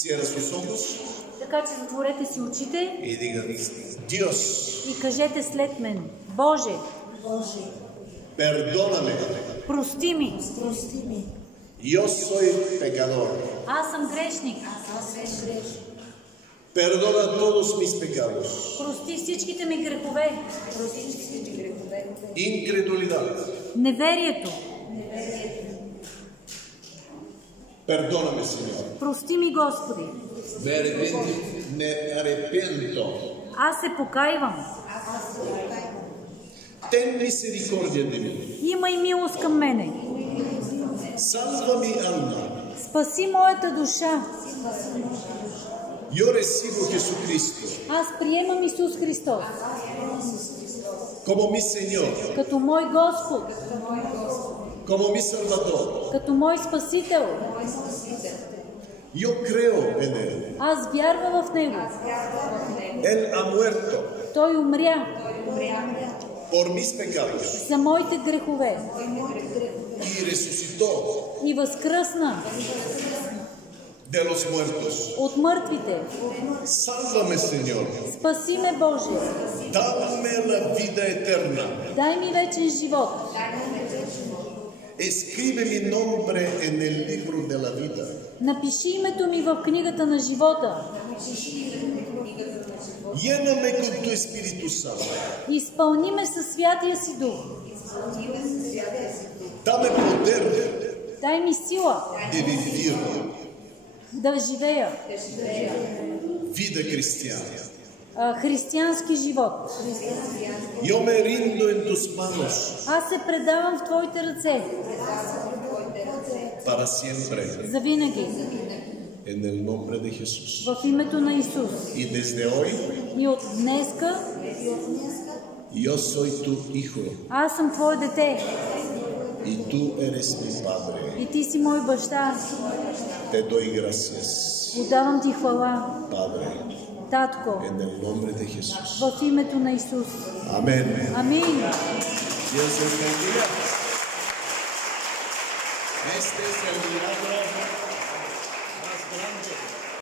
Cierra sus ojos Така че затворете си очите y digan, Dios, и кажете след мен: Боже, perdóname. прости ми. Yo soy pecador. Аз съм грешник. Perdona todos mis pecados. Прости всичките ми грехове. Incredulidad. Неверието. Perdóname, Señor. Прости ми, Господи. Me arrepiento. Аз се покайвам. Ten misericordia de mí. Имай милост към мене. Salva mi alma. Спаси моята душа. Yo recibo a Jesucristo Аз приемам Исус Христос como mi Señor, като мой Господ, como mi Salvador. като мой Спасител. Yo creo en Él. Аз вярвам в Него. Él ha muerto Той умря por mis pecados за моите грехове y resucitó и възкръсна de los muertos. от мъртвите. Sálvame, Señor. Спаси ме, Боже. Dame la vida eterna. Дай ми вечен живот. Escribe mi nombre en el libro de la vida. Напиши името ми в книгата на живота. Lléname con tu Espíritu Santo. Изпълни ме със Святия си Дух. Dame poder Дай ми сила de vivir да живея vida cristiana. християнски живот. Yo me rindo en tus manos Аз се предавам в Твоите ръце para siempre. за винаги. En el nombre de Jesús. В името на Исус. Y desde hoy, И от днеска yo soy tu hijo аз съм Твое дете y tú eres mi padre. и Ти си мой баща. Te doy gracias, Отдавам Ти хвала, Padre, Татко, en el nombre de Jesús. в името на Исус. Amén. Амин. Dios les bendiga. Este es el milagro más grande